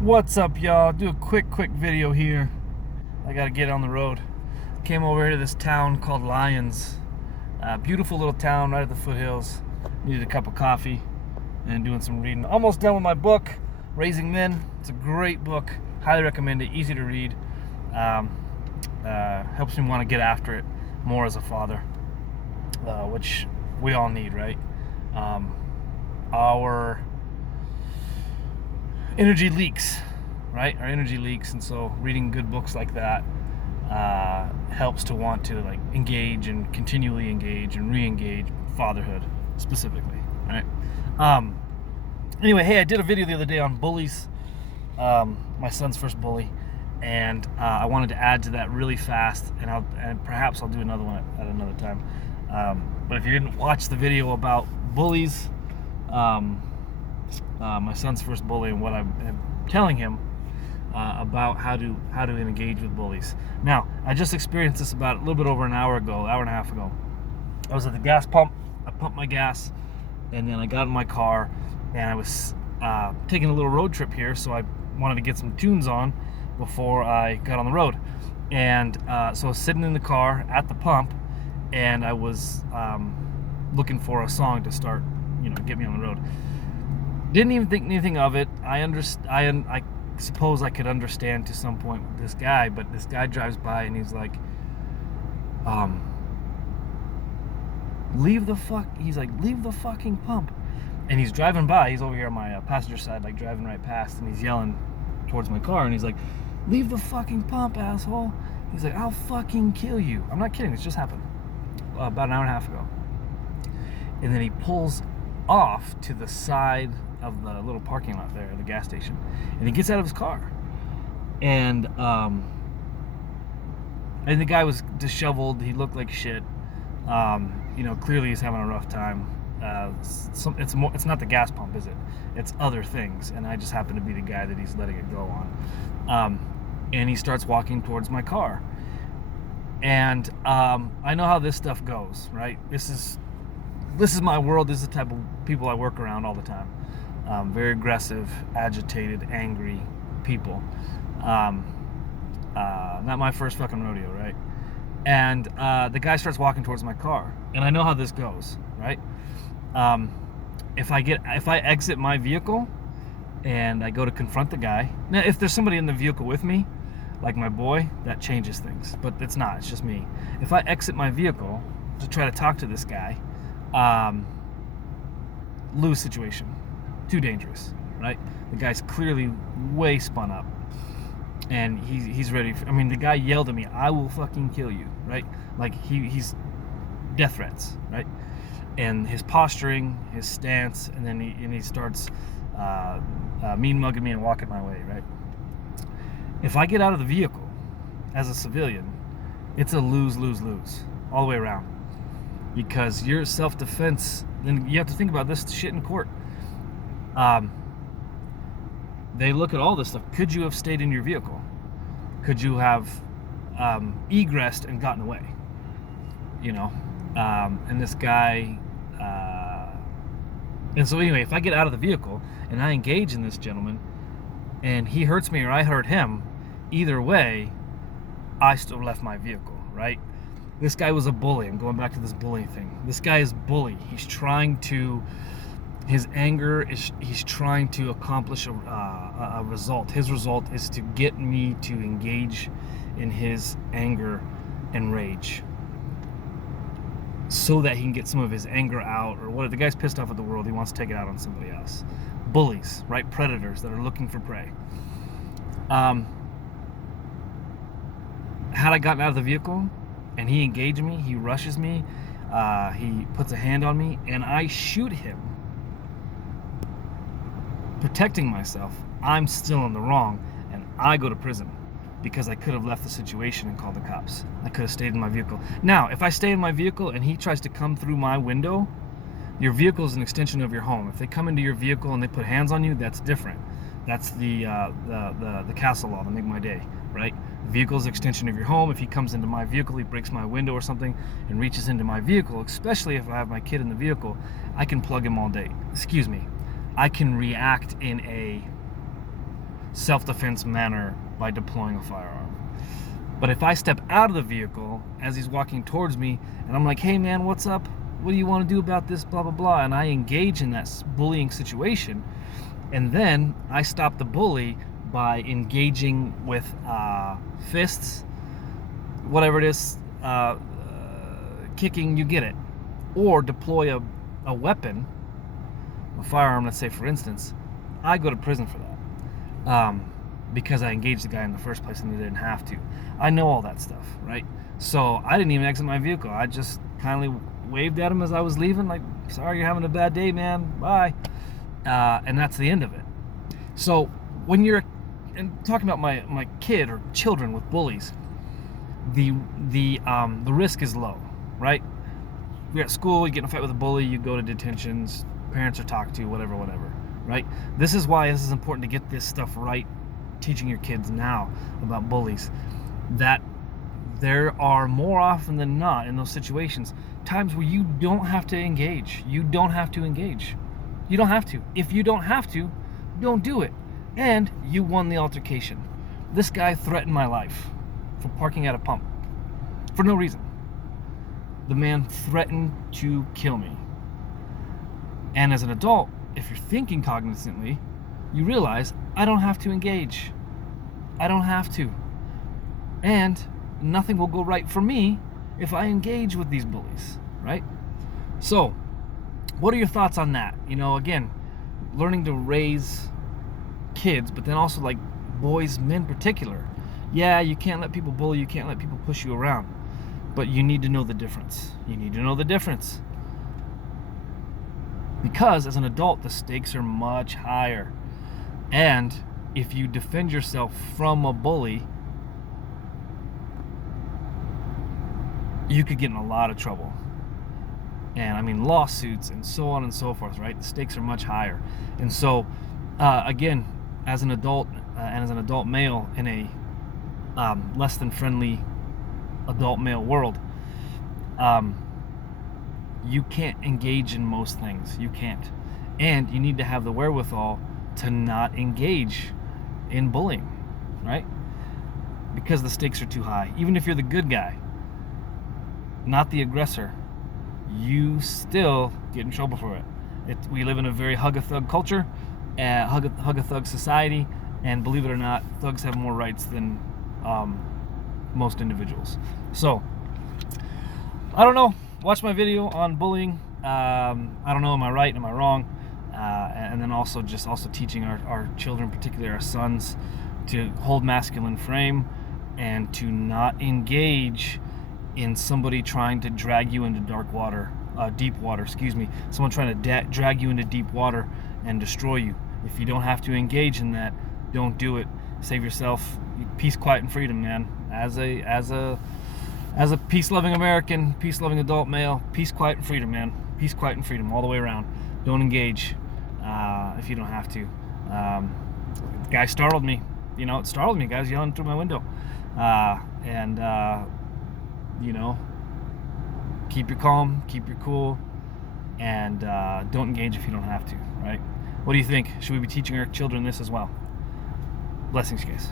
What's up, y'all? Do a quick video here. I gotta get on the road. Came over here to this town called Lyons. Beautiful little town right at the foothills. Needed a cup of coffee and doing some reading. Almost done with my book, Raising Men. It's a great book. Highly recommend it. Easy to read. Helps me want to get after it more as a father, which we all need, right? Our energy leaks, right? Our energy leaks, and so reading good books like that helps to want to engage and continually engage and re-engage fatherhood specifically, right? Anyway, hey, I did a video the other day on bullies, my son's first bully, and I wanted to add to that really fast, and perhaps I'll do another one at another time. But if you didn't watch the video about bullies, my son's first bully, and what I'm telling him about how to engage with bullies. Now, I just experienced this about a little bit over an hour and a half ago. I was at the gas pump. I pumped my gas, and then I got in my car, and I was taking a little road trip here, so I wanted to get some tunes on before I got on the road. And so I was sitting in the car at the pump, and I was looking for a song to start, get me on the road. Didn't even think anything of it. I suppose I could understand to some point with this guy, but this guy drives by and he's like, leave the fucking pump. And he's driving by. He's over here on my passenger side, driving right past, and he's yelling towards my car, and he's like, leave the fucking pump, asshole. He's like, I'll fucking kill you. I'm not kidding. This just happened about an hour and a half ago. And then he pulls off to the side of the little parking lot there, the gas station, and he gets out of his car, and the guy was disheveled. He looked like shit. Clearly he's having a rough time. It's not the gas pump, is it? It's other things, and I just happen to be the guy that he's letting it go on. And he starts walking towards my car, and I know how this stuff goes, right? This is my world. This is the type of people I work around all the time. Very aggressive, agitated, angry people. Not my first fucking rodeo, right? And the guy starts walking towards my car, and I know how this goes, right? If I exit my vehicle and I go to confront the guy, now if there's somebody in the vehicle with me, like my boy, that changes things. But it's not. It's just me. If I exit my vehicle to try to talk to this guy, lose situation. Too dangerous, right? The guy's clearly way spun up, and he's ready the guy yelled at me, I will fucking kill you, right? He's death threats, right? And his posturing, his stance, and then he starts mean mugging me and walking my way, right? If I get out of the vehicle as a civilian, it's a lose all the way around, because your self-defense, then you have to think about this shit in court. They look at all this stuff. Could you have stayed in your vehicle? Could you have egressed and gotten away? And this guy, and so anyway, if I get out of the vehicle and I engage in this gentleman, and he hurts me or I hurt him, either way, I still left my vehicle, right? This guy was a bully. I'm going back to this bullying thing. This guy is bully. His anger is, he's trying to accomplish a result. His result is to get me to engage in his anger and rage, so that he can get some of his anger out, or what. The guy's pissed off at the world. He wants to take it out on somebody else. Bullies, right? Predators that are looking for prey. Had I gotten out of the vehicle and he engaged me, he rushes me, he puts a hand on me, and I shoot him, protecting myself, I'm still in the wrong, and I go to prison, because I could have left the situation and called the cops. I could have stayed in my vehicle. Now, if I stay in my vehicle and he tries to come through my window, your vehicle is an extension of your home. If they come into your vehicle and they put hands on you, that's different. That's the castle law, to make my day, right? The vehicle is an extension of your home. If he comes into my vehicle, he breaks my window or something and reaches into my vehicle, especially if I have my kid in the vehicle, I can plug him all day. I can react in a self-defense manner by deploying a firearm. But if I step out of the vehicle as he's walking towards me and I'm like, hey man, what's up? What do you want to do about this? Blah, blah, blah. And I engage in that bullying situation. And then I stop the bully by engaging with fists, whatever it is, kicking, you get it. Or deploy a weapon, a firearm, let's say for instance, I go to prison for that. Because I engaged the guy in the first place and they didn't have to. I know all that stuff, right? So I didn't even exit my vehicle. I just kindly waved at him as I was leaving, like, sorry, you're having a bad day, man, bye. And that's the end of it. So when you're talking about my kid or children with bullies, the risk is low, right? You're at school, you get in a fight with a bully, you go to detentions, parents are talked to, whatever, right? This is why this is important to get this stuff right, teaching your kids now about bullies, that there are more often than not in those situations times where you don't have to engage. You don't have to engage. You don't have to. If you don't have to, don't do it. And you won the altercation. This guy threatened my life for parking at a pump for no reason. The man threatened to kill me. And as an adult, if you're thinking cognizantly, you realize I don't have to engage. I don't have to. And nothing will go right for me if I engage with these bullies, right? So, what are your thoughts on that? You know, again, learning to raise kids, but then also like boys, men in particular. Yeah, you can't let people bully, you can't let people push you around, but you need to know the difference. You need to know the difference. Because as an adult, the stakes are much higher. And if you defend yourself from a bully, you could get in a lot of trouble. And I mean lawsuits and so on and so forth, right? The stakes are much higher. And so, again, as an adult and as an adult male in a less than friendly adult male world, you can't engage in most things. You can't. And you need to have the wherewithal to not engage in bullying, right? Because the stakes are too high. Even if you're the good guy, not the aggressor, you still get in trouble for it. We live in a very hug-a-thug culture, hug-a-thug society, and believe it or not, thugs have more rights than most individuals. So, I don't know. Watch my video on bullying. I don't know, am I right, am I wrong? And then also teaching our children, particularly our sons, to hold masculine frame and to not engage in somebody trying to drag you into deep water, someone trying to drag you into deep water and destroy you. If you don't have to engage in that, don't do it. Save yourself peace, quiet, and freedom, man. As a peace-loving American, peace-loving adult male, peace, quiet, and freedom, man. Peace, quiet, and freedom all the way around. Don't engage if you don't have to. The guy startled me. You know, it startled me. Guys yelling through my window. You know, keep your calm, keep your cool, and don't engage if you don't have to, right? What do you think? Should we be teaching our children this as well? Blessings, guys.